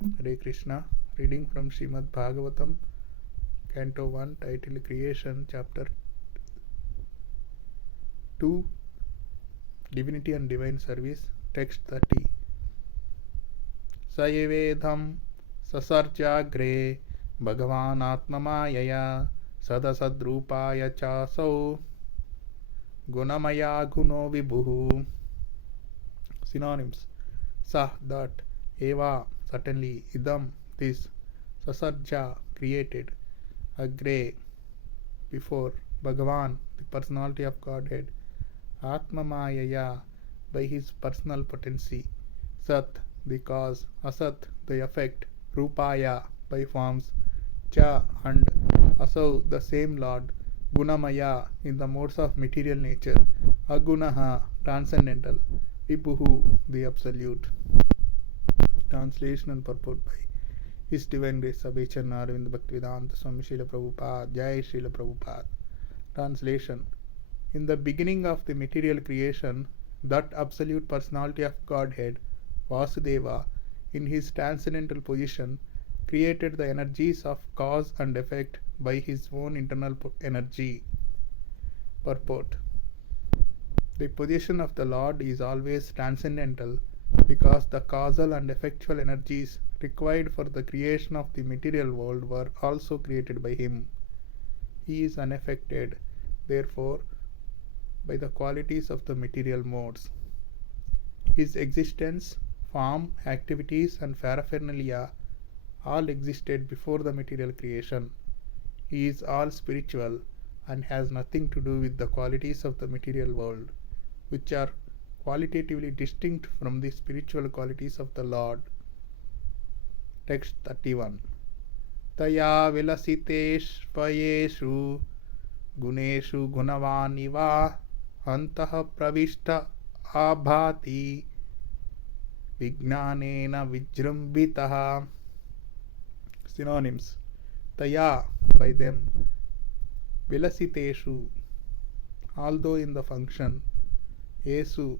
Hare Krishna. Reading from Srimad Bhagavatam, Canto 1, titled Creation, Chapter 2, Divinity and Divine Service, Text 30. Sayevedham sasarjagre Bhagavan Atmamayaya Sadasadrupaya Chasau Gunamaya Guno Vibhuhu. Synonyms: Sah, that; Eva, certainly; Idam, this; Sasarja, created; Agre, before; Bhagavan, the personality of Godhead; Atmamayaya, by his personal potency; Sat, the cause; Asat, the effect; Rupaya, by forms; Cha, and; Asau, the same Lord; Gunamaya, in the modes of material nature; Agunaha, transcendental; Vibhuhu, the absolute. Translation and purport by His Divine Grace Abhicharna Arvind Bhaktivedanta Swami Srila Prabhupada. Jai Srila Prabhupada. Translation: In the beginning of the material creation, that absolute personality of Godhead, Vasudeva, in his transcendental position, created the energies of cause and effect by his own internal energy. Purport: The position of the Lord is always transcendental, because the causal and effectual energies required for the creation of the material world were also created by him. He is unaffected, therefore, by the qualities of the material modes. His existence, form, activities, and paraphernalia all existed before the material creation. He is all spiritual and has nothing to do with the qualities of the material world, which are qualitatively distinct from the spiritual qualities of the Lord. Text 31. Taya vilasiteshvayeshu guneshu gunavaniva antah pravishta abhati vignanena vijrambitaha. Synonyms: Taya, by them; vilasiteshu, although in the function; Yesu,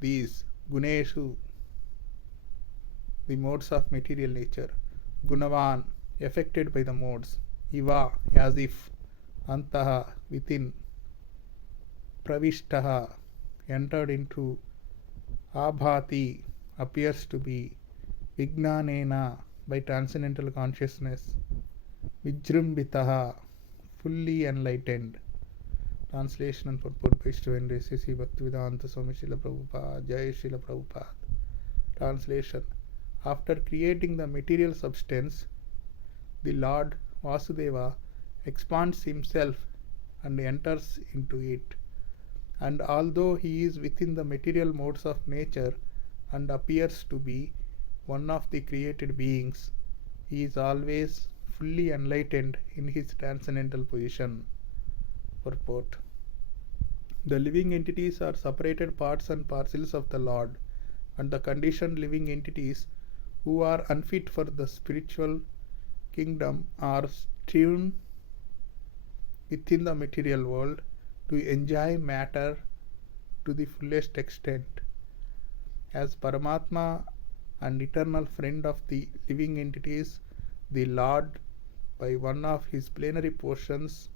these; Guneshu, the modes of material nature; Gunavan, affected by the modes; Iva, as if; Antaha, within; Pravishtaha, entered into; Abhati, appears to be; Vignanena, by transcendental consciousness; Vijrumbitaha, fully enlightened. Translation and purport by Sri C.C. Bhaktivedanta Swami Srila Prabhupada. Jai Srila Prabhupada. Translation: After creating the material substance, the Lord Vasudeva expands himself and enters into it. And although he is within the material modes of nature and appears to be one of the created beings, he is always fully enlightened in his transcendental position. Purport: The living entities are separated parts and parcels of the Lord, and the conditioned living entities who are unfit for the spiritual kingdom are strewn within the material world to enjoy matter to the fullest extent. As Paramatma and eternal friend of the living entities, the Lord, by one of his plenary portions,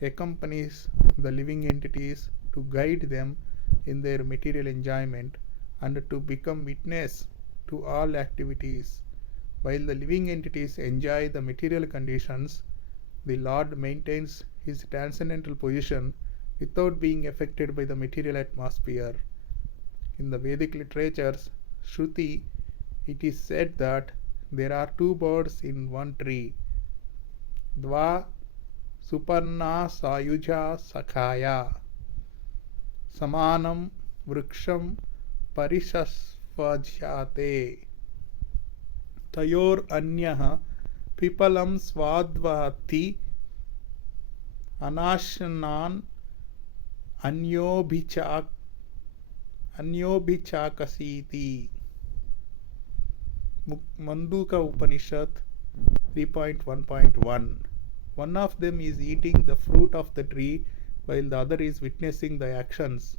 accompanies the living entities to guide them in their material enjoyment and to become witness to all activities. While the living entities enjoy the material conditions, the Lord maintains his transcendental position without being affected by the material atmosphere. In the Vedic literatures, Shruti, it is said that there are two birds in one tree. Dva Suparna Sayuja Sakhaya Samanam Vriksham Parishasvajyate Tayor Anyaha Pipalam Swadvati Anashanan Anyobhichakasiti. Manduka Upanishad 3.1.1. One of them is eating the fruit of the tree while the other is witnessing the actions.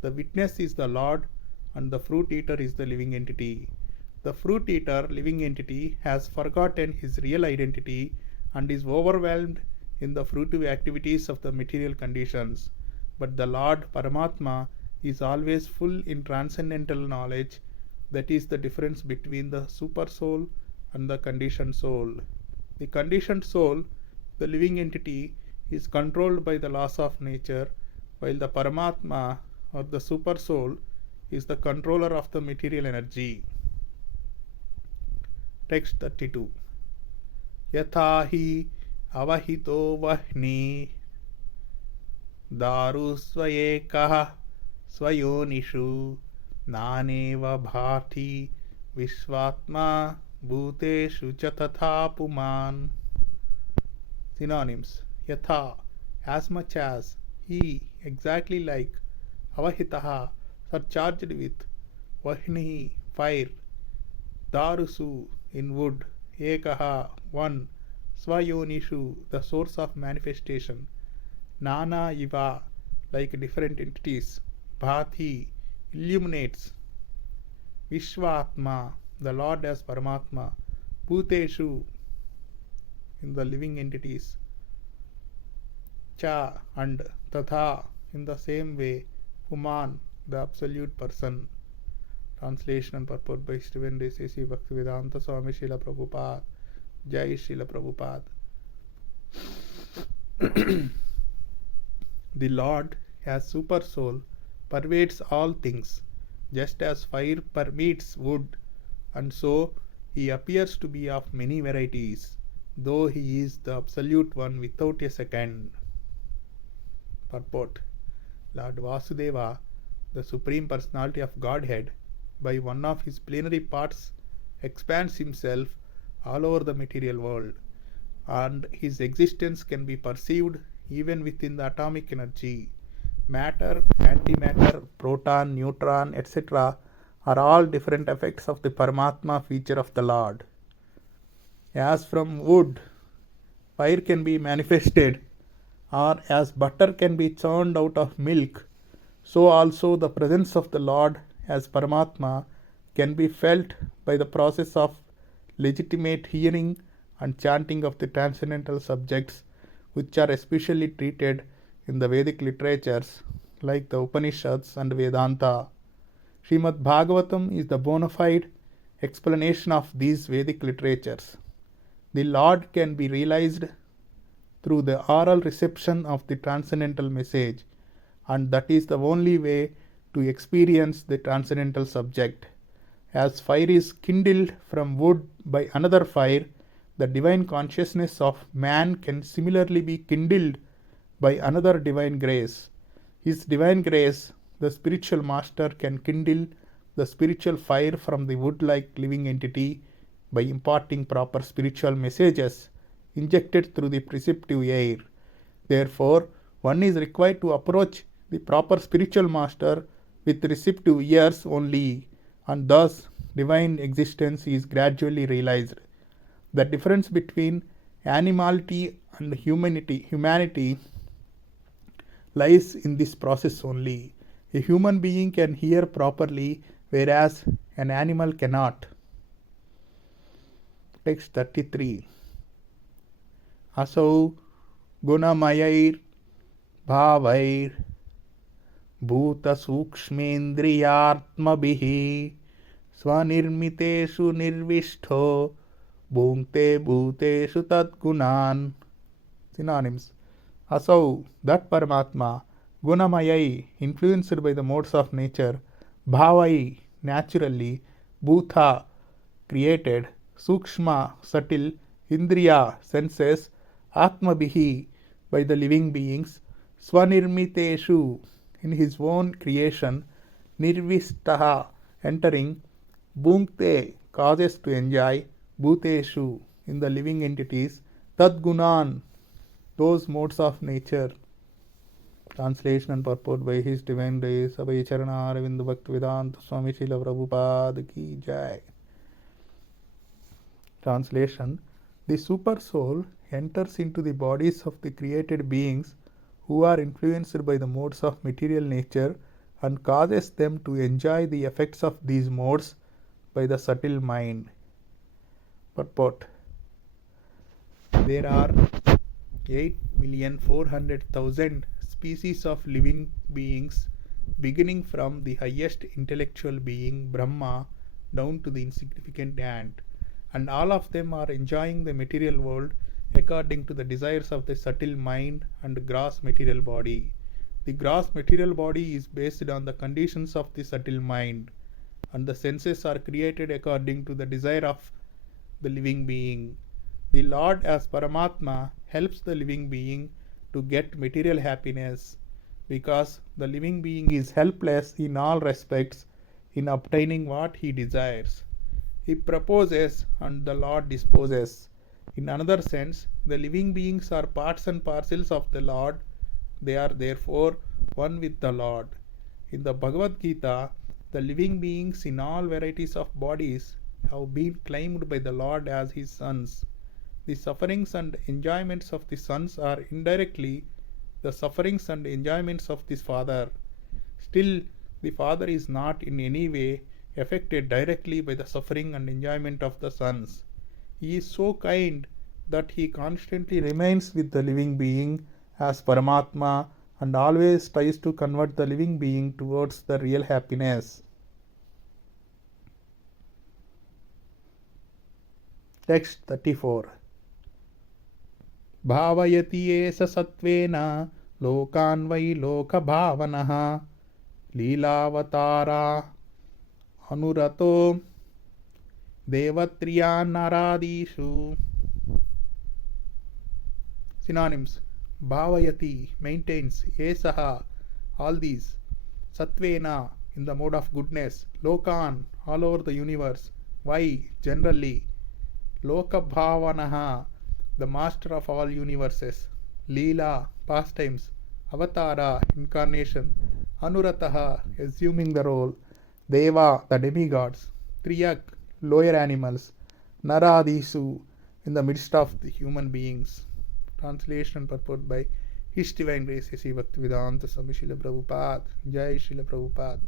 The witness is the Lord and the fruit eater is the living entity. The fruit eater, living entity, has forgotten his real identity and is overwhelmed in the fruitive activities of the material conditions. But the Lord Paramatma is always full in transcendental knowledge. That is the difference between the super soul and the conditioned soul. The conditioned soul, the living entity, is controlled by the laws of nature, while the Paramatma or the super soul is the controller of the material energy. Text 32. Yatha hi avahito vahni daru swayekah swayonishu naneva bhati vishvatma bhuteshu cha tatha puman. Synonyms. Yatha, as much as, he, exactly like, avahitaha, surcharged with, vahni, fire, darusu, in wood, ekaha, one, swayonishu, the source of manifestation, nana iva, like different entities, bhati, illuminates, vishvatma, the Lord as Paramatma, bhuteshu, in the living entities, cha, and tatha, in the same way, puman, the absolute person. Translation and purport by Stephen D.C. Bhaktivedanta Swami Srila Prabhupada. Jai Srila Prabhupada. The Lord, as super soul, pervades all things, just as fire permeates wood, and so he appears to be of many varieties, though he is the absolute one without a second. Purport. Lord Vasudeva, the Supreme Personality of Godhead, by one of his plenary parts, expands himself all over the material world, and his existence can be perceived even within the atomic energy. Matter, antimatter, proton, neutron, etc. are all different effects of the Paramatma feature of the Lord. As from wood, fire can be manifested, or as butter can be churned out of milk, so also the presence of the Lord as Paramatma can be felt by the process of legitimate hearing and chanting of the transcendental subjects, which are especially treated in the Vedic literatures like the Upanishads and Vedanta. Srimad Bhagavatam is the bona fide explanation of these Vedic literatures. The Lord can be realized through the oral reception of the transcendental message, and that is the only way to experience the transcendental subject. As fire is kindled from wood by another fire, the divine consciousness of man can similarly be kindled by another divine grace. His divine grace, the spiritual master, can kindle the spiritual fire from the wood-like living entity by imparting proper spiritual messages injected through the perceptive air. Therefore, one is required to approach the proper spiritual master with receptive ears only, and thus divine existence is gradually realized. The difference between animality and humanity lies in this process only. A human being can hear properly, whereas an animal cannot. Text 33. Asau gunamayair bhavair bhuta sukshmendriyatmabhihi svanirmiteshu nirvishtho bhunkte bhuteshu tadgunan. Synonyms. Asau, that Paramatma, Gunamayai, influenced by the modes of nature, Bhavai, naturally, Bhutha, created, Sukshma, subtle, Indriya, senses, Atmabhihi, by the living beings, Swanirmiteshu, in his own creation, Nirvistaha, entering, Bhunkte, causes to enjoy, Bhuteshu, in the living entities, Tadgunan, those modes of nature. Translation and purport by His Divine Grace Abhay Charana Aravinda Bhaktivedanta Swami Srila Prabhupada Ki Jai. Translation. The super soul enters into the bodies of the created beings who are influenced by the modes of material nature and causes them to enjoy the effects of these modes by the subtle mind. Purport: there are 8,400,000 species of living beings, beginning from the highest intellectual being, Brahma, down to the insignificant ant, and all of them are enjoying the material world according to the desires of the subtle mind and gross material body. The gross material body is based on the conditions of the subtle mind, and the senses are created according to the desire of the living being. The Lord as Paramatma helps the living being to get material happiness because the living being is helpless in all respects in obtaining what he desires. He proposes and the Lord disposes. In another sense, the living beings are parts and parcels of the Lord. They are therefore one with the Lord. In the Bhagavad Gita, the living beings in all varieties of bodies have been claimed by the Lord as his sons. The sufferings and enjoyments of the sons are indirectly the sufferings and enjoyments of the father. Still, the father is not in any way affected directly by the suffering and enjoyment of the sons. He is so kind that he constantly remains with the living being as Paramatma and always tries to convert the living being towards the real happiness. Text 34. भावयति एष सत्त्वेन लोकान् वै लोकभावनः लीलावतारा अनुरतो देवत्रियान्नारादीषु. Synonyms: bhavayati, maintains, esaha, all these, sattvena, in the mode of goodness, lokan, all over the universe, vai, generally, lokabhavanaha, the master of all universes, Leela, pastimes, Avatara, incarnation, Anurataha, assuming the role, Deva, the demigods, Triyak, lower animals, Naradisu, in the midst of the human beings. Translation and purport by His Divine Grace A.C. Bhaktivedanta Swami Srila Prabhupada. Jai Srila Prabhupada.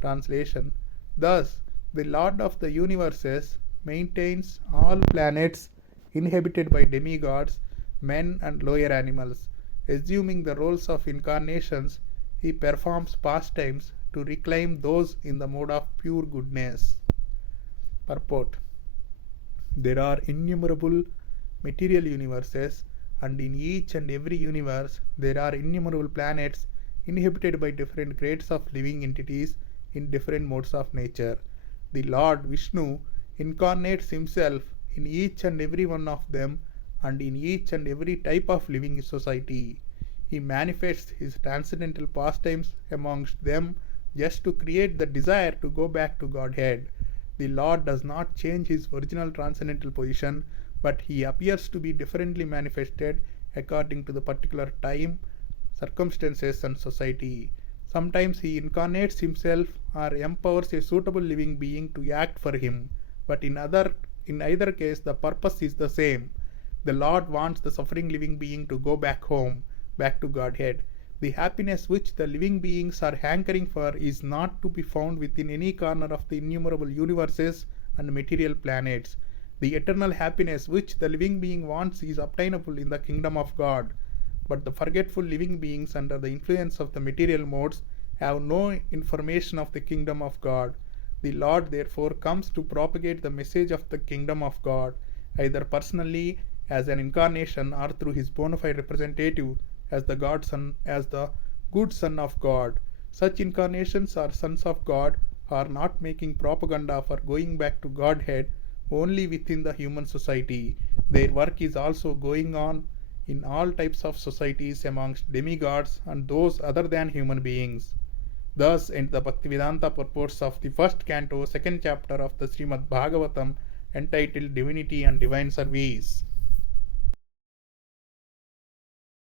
Translation: thus, the Lord of the universes maintains all planets inhabited by demigods, men and lower animals. Assuming the roles of incarnations, he performs pastimes to reclaim those in the mode of pure goodness. Purport: there are innumerable material universes, and in each and every universe there are innumerable planets inhabited by different grades of living entities in different modes of nature. The Lord Vishnu incarnates himself in each and every one of them and in each and every type of living society. He manifests his transcendental pastimes amongst them just to create the desire to go back to Godhead. The Lord does not change his original transcendental position, but he appears to be differently manifested according to the particular time, circumstances, and society. Sometimes he incarnates himself or empowers a suitable living being to act for him, but in either case the purpose is the same. The Lord wants the suffering living being to go back home, back to Godhead. The happiness which the living beings are hankering for is not to be found within any corner of the innumerable universes and material planets. The eternal happiness which the living being wants is obtainable in the kingdom of God. But the forgetful living beings under the influence of the material modes have no information of the kingdom of God. The Lord therefore comes to propagate the message of the kingdom of God, either personally as an incarnation or through his bona fide representative as the good son of God. Such incarnations or sons of God are not making propaganda for going back to Godhead only within the human society. Their work is also going on in all types of societies amongst demigods and those other than human beings. Thus end the Bhaktivedanta purports of the first canto, second chapter of the Srimad Bhagavatam, entitled Divinity and Divine Service.